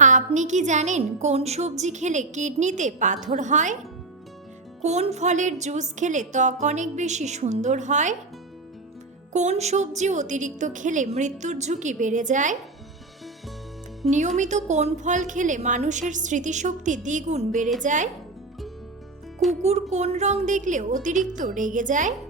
আপনি কি জানেন কোন সবজি খেলে কিডনিতে পাথর হয়? কোন ফলের জুস খেলে ত্বক অনেক বেশি সুন্দর হয়? কোন সবজি অতিরিক্ত খেলে মৃত্যুর ঝুঁকি বেড়ে যায়? নিয়মিত কোন ফল খেলে মানুষের স্মৃতিশক্তি দ্বিগুণ বেড়ে যায়? কুকুর কোন রং দেখলে অতিরিক্ত রেগে যায়?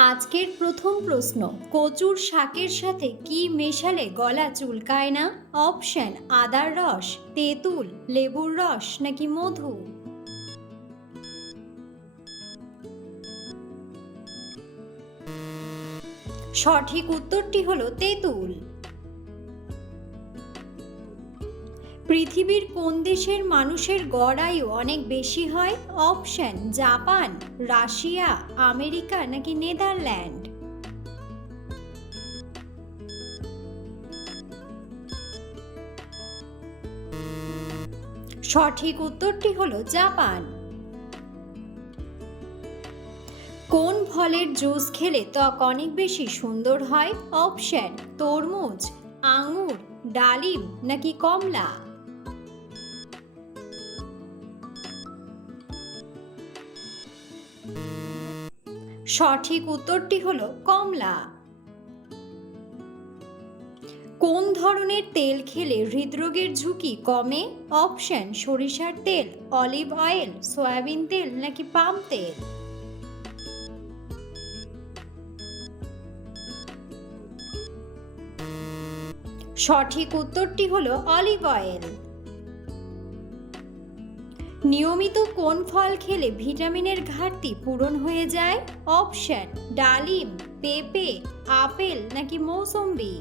আজকের প্রথম প্রশ্ন, কচুর শাকের সাথে কি মেশালে গলা চুলকায় না? অপশন, আদার রস, তেঁতুল, লেবুর রস নাকি মধু? সঠিক উত্তরটি হলো তেঁতুল। পৃথিবীর কোন দেশের মানুষের গড় আয়ু অনেক বেশি হয়? অপশন, জাপান, রাশিয়া, আমেরিকা নাকি নেদারল্যান্ড? সঠিক উত্তরটি হলো জাপান। কোন ফলের জুস খেলে ত্বক অনেক বেশি সুন্দর হয়? অপশন, তরমুজ, আঙুর, ডালিম নাকি কমলা? সঠিক উত্তরটি হলো কমলা। কোন ধরনের তেল খেলে হৃদরোগের ঝুঁকি কমে? অপশন, সরিষার তেল, অলিভ অয়েল, সয়াবিন তেল নাকি পাম তেল? সঠিক উত্তরটি হলো অলিভ অয়েল। নিয়মিত কোন ফল খেলে ভিটামিনের ঘাটতি পূরণ হয়ে যায়? অপশন, ডালিম, পেঁপে, আপেল নাকি মৌসম্বি?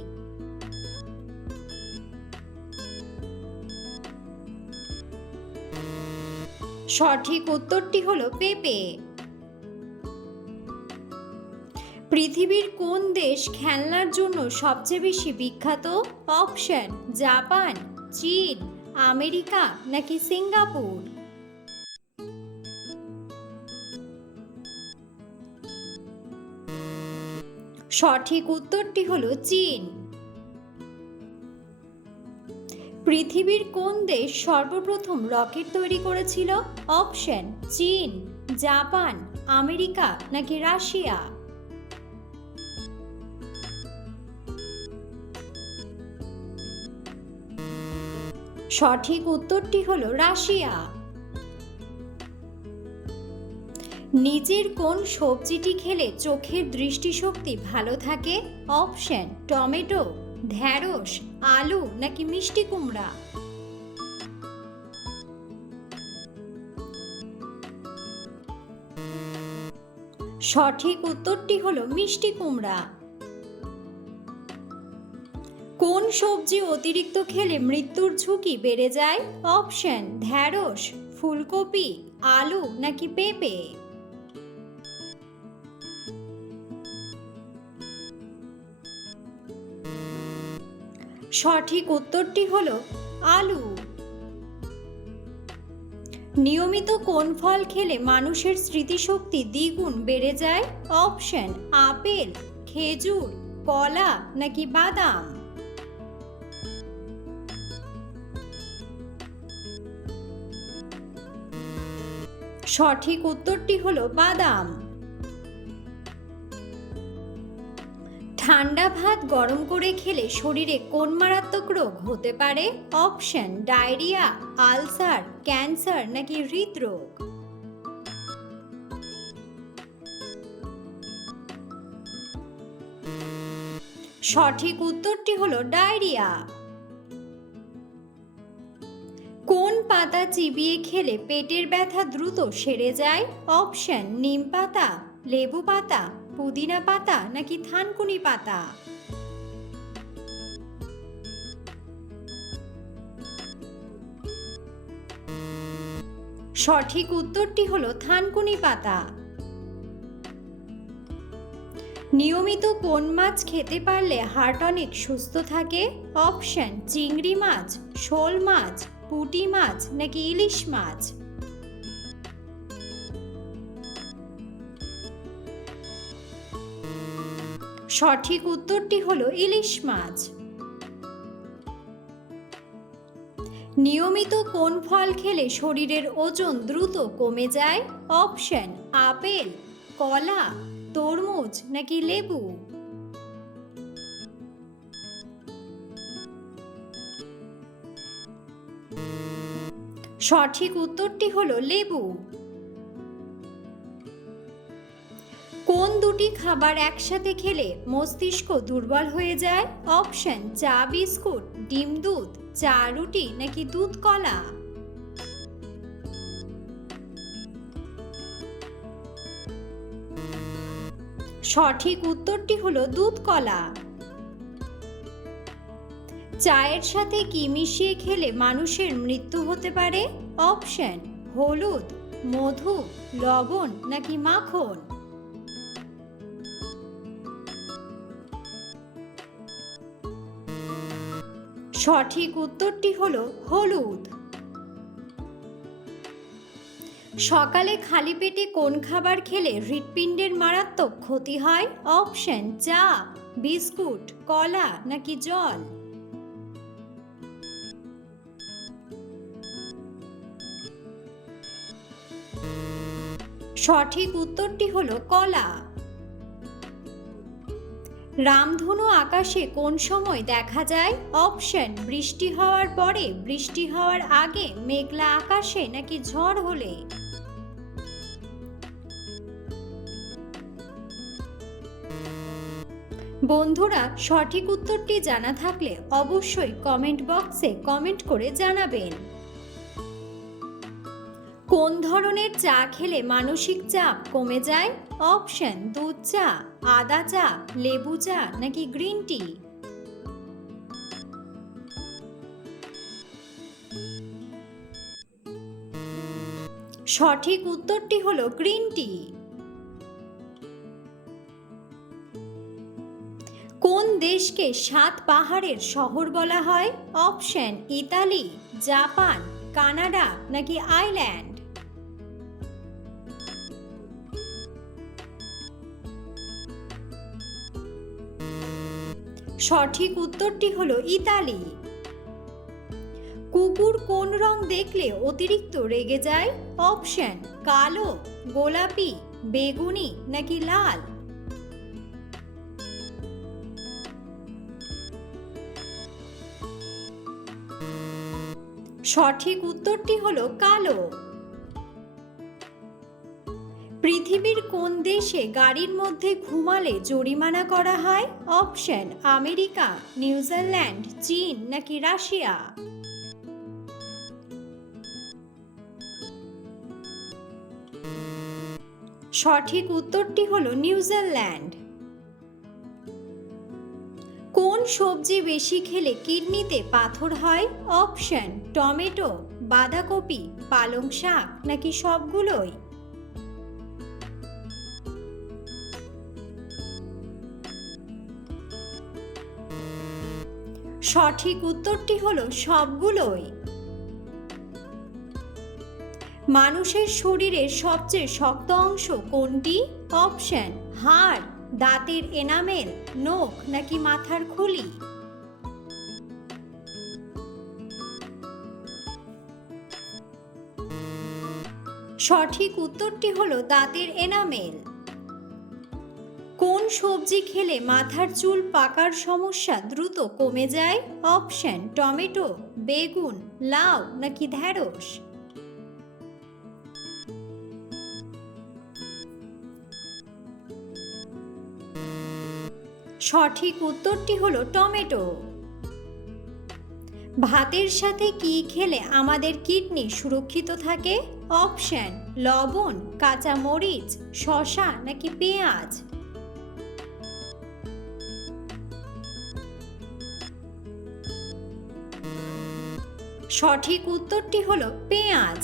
সঠিক উত্তরটি হলো পেঁপে। পৃথিবীর কোন দেশ খেলনার জন্য সবচেয়ে বেশি বিখ্যাত? অপশন, জাপান, চীন, আমেরিকা নাকি সিঙ্গাপুর? সঠিক উত্তরটি হলো চীন। পৃথিবীর কোন দেশ সর্বপ্রথম রকেট তৈরি করেছিল? অপশন, চীন, জাপান, আমেরিকা নাকি রাশিয়া? সঠিক উত্তরটি হলো রাশিয়া। নিজের কোন সবজিটি খেলে চোখের দৃষ্টিশক্তি ভালো থাকে? অপশন, টমেটো, ঢ্যাঁড়স, আলু নাকি মিষ্টি কুমড়া? সঠিক উত্তরটি হলো মিষ্টি কুমড়া। কোন সবজি অতিরিক্ত খেলে মৃত্যুর ঝুঁকি বেড়ে যায়? অপশন, ঢ্যাঁড়স, ফুলকপি, আলু নাকি পেঁপে? সঠিক উত্তরটি হলো আলু। নিয়মিত কোন ফল খেলে মানুষের স্মৃতিশক্তি দ্বিগুণ বেড়ে যায়? অপশন, আপেল, খেজুর, কলা নাকি বাদাম? সঠিক উত্তরটি হলো বাদাম। ঠান্ডা ভাত গরম করে খেলে শরীরে কোন মারাত্মক রোগ হতে পারে? অপশন, ডায়রিয়া, আলসার, ক্যান্সার নাকি হৃদরোগ? সঠিক উত্তরটি হলো ডায়রিয়া। কোন পাতা চিবিয়ে খেলে পেটের ব্যথা দ্রুত সেরে যায়? অপশন, নিম পাতা, লেবু পাতা পুদিনা পাতা নাকি থানকুনি পাতা? সঠিক উত্তরটি হলো থানকুনি পাতা। নিয়মিত কোন মাছ খেতে পারলে হার্ট অনেক সুস্থ থাকে? অপশন চিংড়ি মাছ, শোল মাছ, পুঁটি মাছ নাকি ইলিশ মাছ? সঠিক উত্তরটি হলো ইলিশ মাছ। নিয়মিত কোন ফল খেলে শরীরের ওজন দ্রুত কমে যায়? অপশন, আপেল, কলা, তরমুজ নাকি লেবু? সঠিক উত্তরটি হলো লেবু। দুটি খাবার একসাথে খেলে মস্তিষ্ক দুর্বল হয়ে যায়। অপশন, চা, বিস্কুট, ডিম, দুধ, চা, রুটি নাকি দুধ, কলা? সঠিক উত্তরটি হলো দুধ, কলা। চায়ের সাথে কি মিশিয়ে খেলে মানুষের মৃত্যু হতে পারে? অপশন, হলুদ, মধু, লবণ নাকি মাখন? সঠিক উত্তরটি হলো হলুদ। সকালে খালি পেটে কোন খাবার খেলে হৃৎপিণ্ডের মারাত্মক ক্ষতি হয়? অপশন, চা, বিস্কুট, কলা নাকি জল? সঠিক উত্তরটি হলো কলা। রামধনু আকাশে কোন সময় দেখা যায়? অপশন বৃষ্টি হওয়ার পরে। বৃষ্টি হওয়ার আগে মেঘলা আকাশে নাকি ঝড় হলে? বন্ধুরা, সঠিক উত্তরটি জানা থাকলে অবশ্যই কমেন্ট বক্সে কমেন্ট করে জানাবেন। কোন ধরনের চা খেলে মানসিক চাপ কমে যায়? অপশন, দুধ চা, আদা চা, লেবু চা নাকি গ্রিন টি? সঠিক উত্তরটি হলো গ্রিন টি। কোন দেশকে সাত পাহাড়ের শহর বলা হয়? অপশন, ইতালি, জাপান, কানাডা নাকি আইল্যান্ড? সঠিক উত্তরটি হল ইতালি। কুকুর কোন রং দেখলে অতিরিক্ত রেগে যায়? অপশন, কালো, গোলাপি, বেগুনি নাকি লাল? সঠিক উত্তরটি হলো কালো। পৃথিবীর কোন দেশে গাড়ির মধ্যে ঘুমালে জরিমানা করা হয়? অপশন, আমেরিকা, নিউজিল্যান্ড, চীন নাকি রাশিয়া? সঠিক উত্তরটি হলো নিউজিল্যান্ড। কোন সবজি বেশি খেলে কিডনিতে পাথর হয়? অপশন, টমেটো, বাঁধাকপি, পালং শাক নাকি সবগুলোই? সঠিক উত্তরটি হলো সবগুলোই। মানুষের শরীরের সবচেয়ে শক্ত অংশ কোনটি? অপশন, হাড়, দাঁতের এনামেল, নখ নাকি মাথার খুলি? সঠিক উত্তরটি হলো দাঁতের এনামেল। কোন সবজি খেলে মাথার চুল পাকার সমস্যা দ্রুত কমে যায়? অপশন, টমেটো, বেগুন, লাউ নাকি ঢ্যাঁড়স? সঠিক উত্তরটি হলো টমেটো। ভাতের সাথে কি খেলে আমাদের কিডনি সুরক্ষিত থাকে? অপশন, লবণ কাঁচা মরিচ শসা নাকি পেঁয়াজ? সঠিক উত্তরটি হলো পেঁয়াজ।